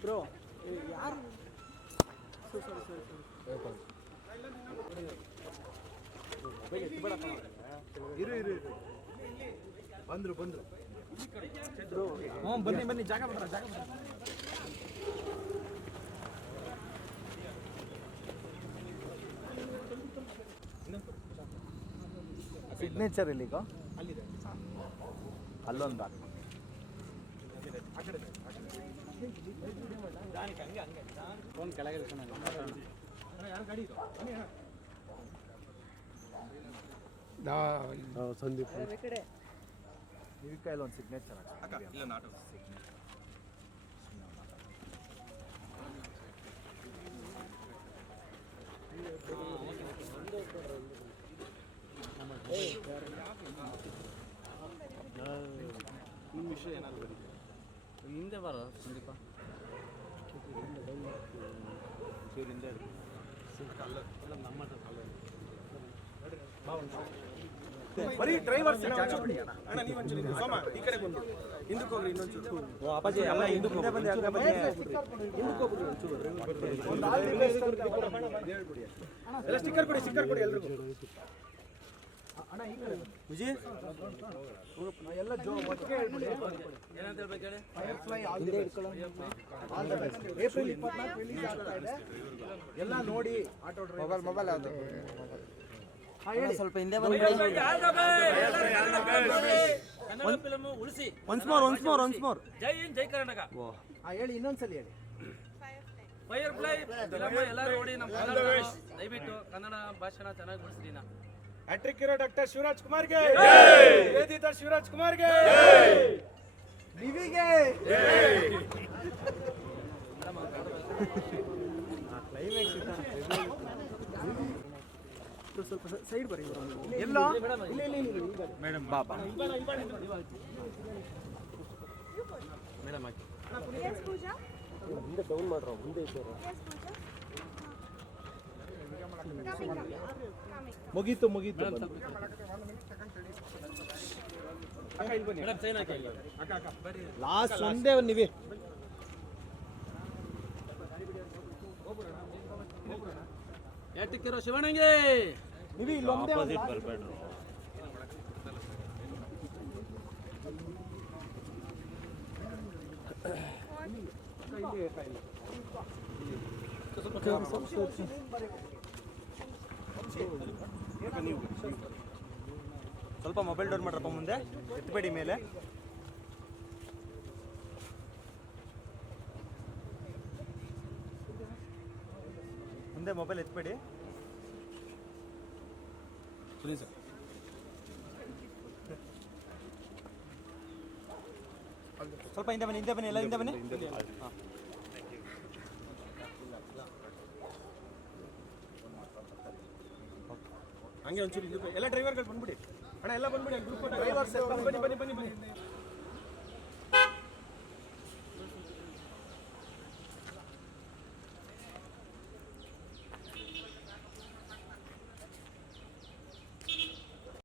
bro ಯಾರು ಇರು ಇರು ಇರು ಬಂದ್ರು ಬ್ರೋ ಬನ್ನಿ ಬನ್ನಿ ಜಾಗ ಜಾಗ ಸಿಗ್ನೇಚರ್ ಇಲ್ಲಿಗ ಅಲ್ಲೊಂದು ಫೋನ್ ಕೆಳಗೆ ಸಂದೀಪ್ ಈ ಕೈಲಿ ಒಂದು ಸಿಗ್ನೇಚರ್ ನಿಮ್ಮ ವಿಷಯ ಏನಾದ್ರು ಹಿಂದೆ ಬರೋ ಸಂದೀಪ ಬರೀ ಡ್ರೈವರ್ಸ್ ಅಣ್ಣ ನೀವು ಒಂಚೂರು ಸೋಮ ಈ ಕಡೆ ಬಂದು ಹಿಂದಕ್ಕೆ ಹೋಗ್ರಿ ಇನ್ನೊಂಚೂರು ಓ ಅಪ್ಪಾಜಿ ಎಲ್ಲ ಹಿಂದಕ್ಕೆ ಬಂದು ಹಿಂದಕ್ಕೆ ಹೋಗ್ರಿ ಒಂಚೂರು ಎಲ್ಲ ಸ್ಟಿಕ್ಕರ್ ಕೊಡಿ ಎಲ್ರಿಗೂ ಅಣ್ಣ ಈ ಕಡೆ ವಿಜಯ್ ಎಲ್ಲ ಒಟ್ಟಿಗೆ ಹೇಳ್ಬಿಡಿ ಏನಂತ ಹೇಳ್ಬೇಕು ಹೇಳಿ ಫೈರ್ಫ್ಲೈ ಹಿಂದೆ ಇಟ್ಕೊಳ್ಳೋ all the best April 24 release ಆಗ್ತಾ ಇದೆ ಎಲ್ಲ ನೋಡಿ ಆಟೋ ಡ್ರೈವರ್ ಮೊಬೈಲ್ ಯಾವುದು ಸ್ವಲ್ಪ ಹಿಂದೆ ಬಂದು ಕನ್ನಡ ಫಿಲ್ಮ್ ಉಳಿಸಿ ಒನ್ಸ್ ಮೋರ್ ಜೈ ಹಿಂದ್ ಜೈ ಕರ್ನಾಟಕ ಹೇಳಿ ಇನ್ನೊಂದ್ಸಲಿ ಹೇಳಿ ಫೈರ್ಫ್ಲೈ ಫಿಲ್ಮ್ ಎಲ್ಲರೂ ನೋಡಿ ನಮ್ಮ ಕನ್ನಡ ದಯವಿಟ್ಟು ಕನ್ನಡ ಭಾಷೆನ ಚೆನ್ನಾಗಿ ಉಳಿಸ್ರಿ ನಾ ಹ್ಯಾಟ್ರಿಕ್ ಇರೋ ಡಾಕ್ಟರ್ ಶಿವರಾಜ್ ಕುಮಾರ್ಗೆ ವೇದಿತ ಶಿವರಾಜ್ ಕುಮಾರ್ಗೆ ದಿವಿಗೆ ಸ್ವಲ್ಪ ಸೈಡ್ ಬರಿ ಎಲ್ಲ ಮೇಡಮ್ ಬಾಬಾ ಮೇಡಮ್ ಹಾಕಿ ಮುಂದೆ ಡೌನ್ ಮಾಡ್ರೋ ಮುಂದೆ ಇದ್ದಾರೆ ಮುಗೀತು ಲಾಸ್ಟ್ ಒಂದೇ ನೀವೇ ಯಾಟಿಕ್ಕಿರೋ ಶಿವಣ್ಣಂಗೆ ನೀವೇ ಇಲ್ಲೊಂದೇ ಬರ್ಬೇಡ್ರು ಸ್ವಲ್ಪ ಮೊಬೈಲ್ ಡೌನ್ ಮಾಡ್ರಪ್ಪ ಮುಂದೆ ಎತ್ತಬೇಡಿ ಮೇಲೆ ಮುಂದೆ ಮೊಬೈಲ್ ಎತ್ತಬೇಡಿ ಸ್ವಲ್ಪ ಹಿಂದೆ ಬನ್ನಿ ಎಲ್ಲ ಹಿಂದೆ ಬನ್ನಿ ಹಂಗೆ ಒಂಚೂರು ಎಲ್ಲ ಡ್ರೈವರ್ಗಳು ಬಂದ್ಬಿಡಿ ಅಣ್ಣ ಎಲ್ಲ ಬಂದ್ಬಿಡಿ ಗ್ರೂಪ್ ಡ್ರೈವರ್ಸ್ ಬನ್ನಿ